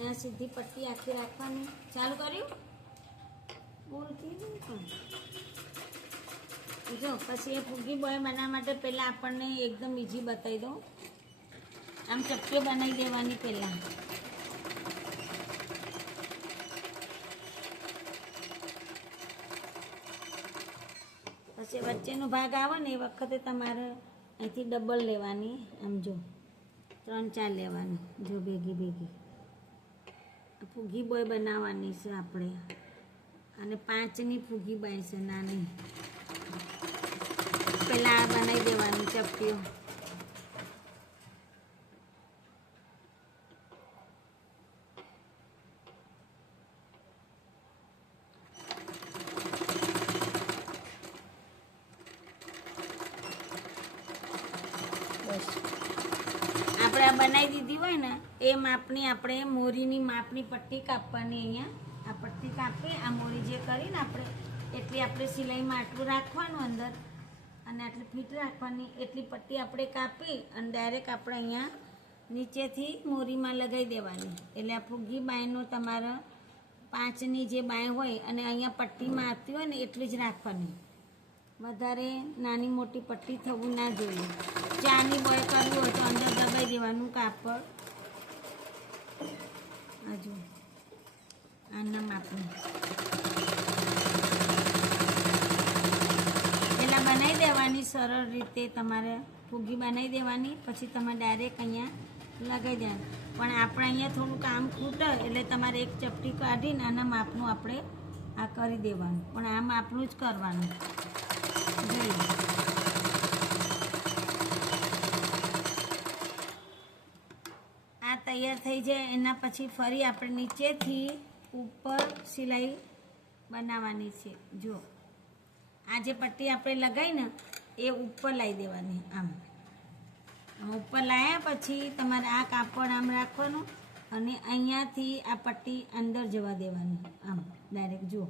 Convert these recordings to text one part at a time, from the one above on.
અને આ સીધી પટ્ટી આખી રાખવાની. ચાલુ કર્યું? બોલતી નહીં પણ. જો પછી એ ફૂગી બોય બનાવવા માટે પહેલાં આપણને એકદમ ઇઝી બતાવી દઉં. આમ ચપટીઓ બનાવી દેવાની પહેલાં. પછી વચ્ચેનો ભાગ આવે ને એ વખતે તમારે અહીંથી ડબલ લેવાની. આમ જો 3-4 લેવાની. જો ભેગી ભેગી ફૂગી બોય બનાવવાની છે આપણે. અને 5ની ફૂગી બોય છે નાની. પહેલાં આ બનાવી દેવાની ચપટીઓ. આપણે આ બનાવી દીધી હોય ને એ માપની આપણે મોરીની માપની પટ્ટી કાપવાની. અહીંયા આ પટ્ટી કાપી આ મોરી જે કરીને આપણે એટલી આપણે સિલાઈમાં આટલું રાખવાનું અંદર અને આટલી ફીટ રાખવાની. એટલી પટ્ટી આપણે કાપી અને ડાયરેક્ટ આપણે અહીંયા નીચેથી મોરીમાં લગાવી દેવાની. એટલે આ ફૂગી બાયનો તમારા 5ની જે બાય હોય અને અહીંયા પટ્ટીમાં આવતી હોય ને એટલી જ રાખવાની. વધારે નાની મોટી પટ્ટી થવું ના જોઈએ. 4ની બોય કરવી હોય તો અંદર દબાઈ દેવાનું કાપડ. હજુ આના માપનું પહેલાં બનાવી દેવાની સરળ રીતે. તમારે ફૂગી બનાવી દેવાની પછી તમે ડાયરેક્ટ અહીંયા લગાવી દેવાનું. પણ આપણે અહીંયા થોડું કામ ખૂટે એટલે તમારે એક ચપટી કાઢીને આના માપનું આપણે આ કરી દેવાનું. પણ આ માપનું જ કરવાનું. આ તૈયાર થઈ જાય એના પછી ફરી આપણે નીચેથી ઉપર સિલાઈ બનાવવાની છે. જો આ જે પટ્ટી આપણે લગાવી ને એ ઉપર લાવી દેવાની. આમ ઉપર લાવ્યા પછી તમારે આ કાપડ આમ રાખવાનું અને અહીંયાથી આ પટ્ટી અંદર જવા દેવાની. આમ ડાયરેક્ટ જો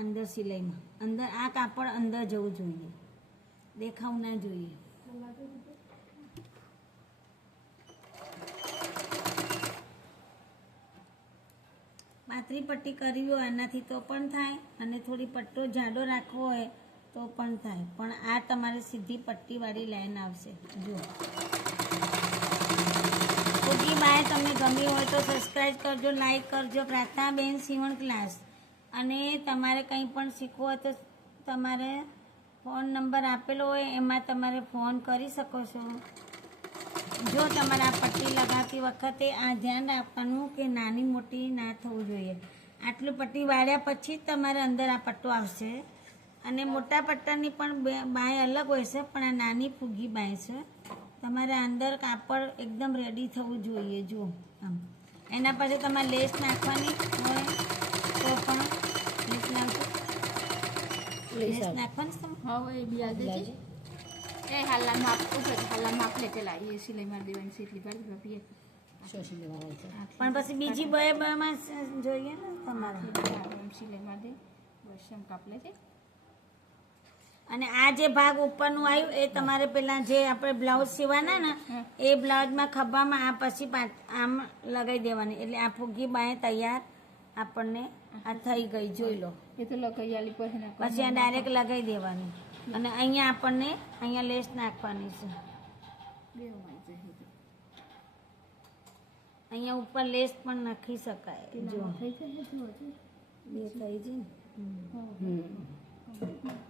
અંદર સિલાઈમાં અંદર આ કાપડ અંદર જવું જોઈએ. દેખાવું ના જોઈએ. પાતળી પટ્ટી કરવી હોય આનાથી તો પણ થાય અને થોડી પટ્ટો જાડો રાખવો હોય તો પણ થાય. પણ આ તમારે સીધી પટ્ટીવાળી લાઈન આવશે. જુઓ ફૂગી બાય તમને ગમી હોય તો સબસ્ક્રાઈબ કરજો, લાઈક કરજો. પ્રાર્થનાબેન સીવણ ક્લાસ. અને તમારે કંઈ પણ શીખવું હોય તો તમારે ફોન નંબર આપેલો હોય એમાં તમારે ફોન કરી શકો છો. જો તમારે આ પટ્ટી લગાવતી વખતે આ ધ્યાન રાખવાનું કે નાની મોટી ના થવું જોઈએ. આટલું પટ્ટી વાળ્યા પછી જ તમારે અંદર આ પટ્ટો આવશે. અને મોટા પટ્ટાની પણ બાય અલગ હોય છે પણ આ નાની ફૂગી બાય છે. તમારે અંદર કાપડ એકદમ રેડી થવું જોઈએ. જો આમ એના પછી તમારે લેસ નાખવાની હોય તો પણ લેસ નાખો. લેસ નાખવાની તમે હવે બી આ દેજે એ હાલા માપ ઉપર હાલા માપ લે પેલા એ સિલાઈ મારી દેવાની છે એટલી બાર રૂપિયા સોશી લેવાનું છે. પણ પછી બીજી બમાં જોઈએ ને તમારે સિલાઈ મારી દે બસ એમ કાપ લે છે. અને આ જે ભાગ ઉપરનું આવ્યું એ તમારે પેલા જે આપણે બ્લાઉઝ સીવાના ને એ બ્લાઉઝમાં ખભામાં આ પછી આમ લગાવી દેવાની. એટલે આ ફૂગી બાય તૈયાર આપણને આ થઈ ગઈ. જોઈ લો એ તો લગાવી આલી પછી પછી આ ડાયરેક્ટ લગાવી દેવાની. અને અહીંયા આપણને અહીંયા લેસ નાખવાની છે. અહીંયા ઉપર લેસ પણ નાખી શકાય. જો બે થઈ જાય ને.